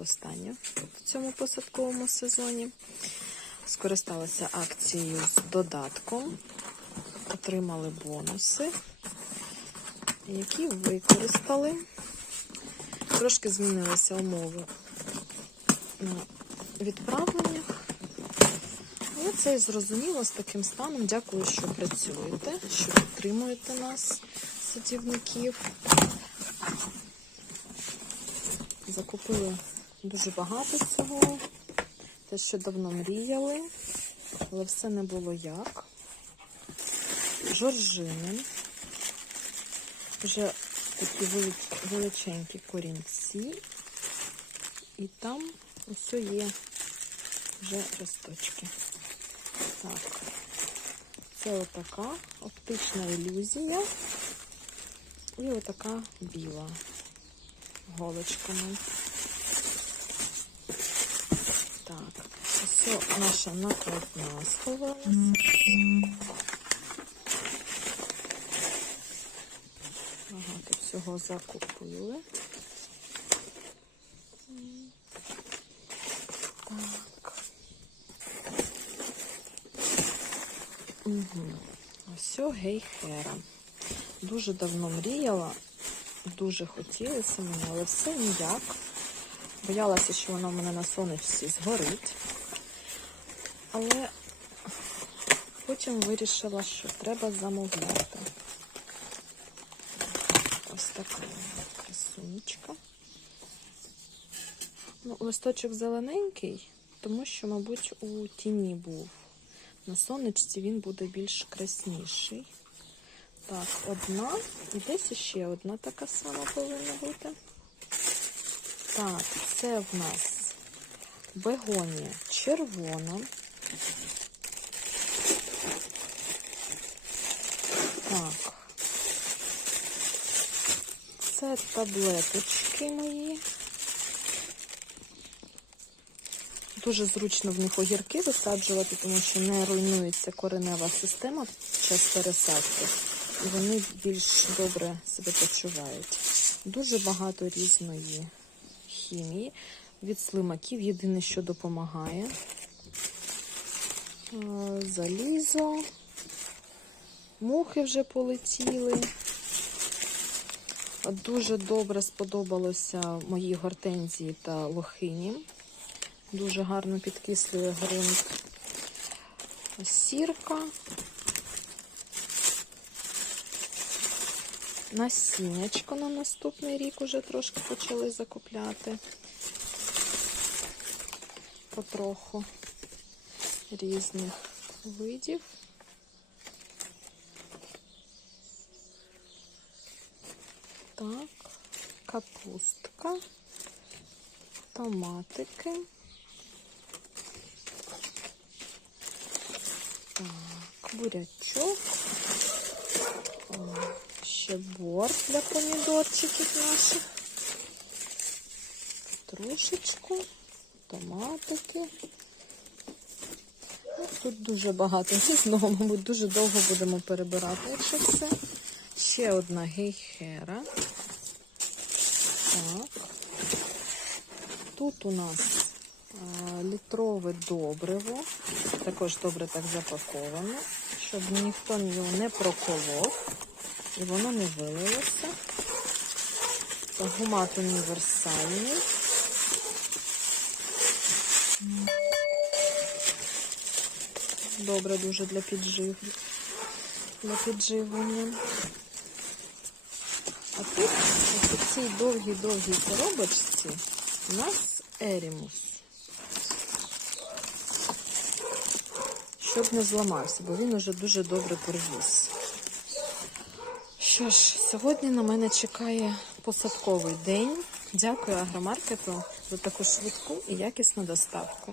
останню в цьому посадковому сезоні. Скористалася акцією з додатком, отримали бонуси, які використали. Трошки змінилися умови на відправленнях. Але це і зрозуміло з таким станом. Дякую, що працюєте, що підтримуєте нас, садівників. Закупили дуже багато цього. Те, що давно мріяли, але все не було як. Жоржини. Вже такі величенькі корінці. І там усе є вже росточки. Так, це отака оптична ілюзія. І отака біла голочками. Так, ось наша накладна сховалася. Багато всього закупили. Так. Угу. Гейхера. Дуже давно мріяла, дуже хотілося мені, але все ніяк. Боялася, що воно в мене на сонечці згорить. Але потім вирішила, що треба замовляти. Ось така красунечка. Ну, листочок зелененький, тому що, мабуть, у тіні був. На сонечці він буде більш красніший. Так, одна. І десь ще одна така сама повинна бути. Так, це в нас бегонія червона. Так. Це таблеточки мої. Дуже зручно в них огірки висаджувати, тому що не руйнується коренева система під час пересадки. І вони більш добре себе почувають. Дуже багато різної хімії. Від слимаків єдине, що допомагає. Е, Залізо. Мухи вже полетіли. Дуже добре сподобалося мої гортензії та лохині. Дуже гарно підкислює ґрунт. Ось Сірка. Насіннячко на наступний рік уже трошки почали закупляти. Потроху різних видів. Так, капустка, томатики. Так, бурячок. О, ще борт для помідорчиків наших. Трошечку, томатики. Тут дуже багато різного, мабуть, дуже довго будемо перебирати, якщо все. Ще одна гейхера. Так. Тут у нас а, літрове добриво. Також добре так запаковано, щоб ніхто його не проколов і воно не вилилося. Гумат універсальний. Добре дуже для підживу. Для підживлення. А тут у цій довгій-довгій коробочці у нас ерімус. Щоб не зламався, бо він уже дуже добре привіз. Що ж, сьогодні на мене чекає посадковий день. Дякую агромаркету за таку швидку і якісну доставку.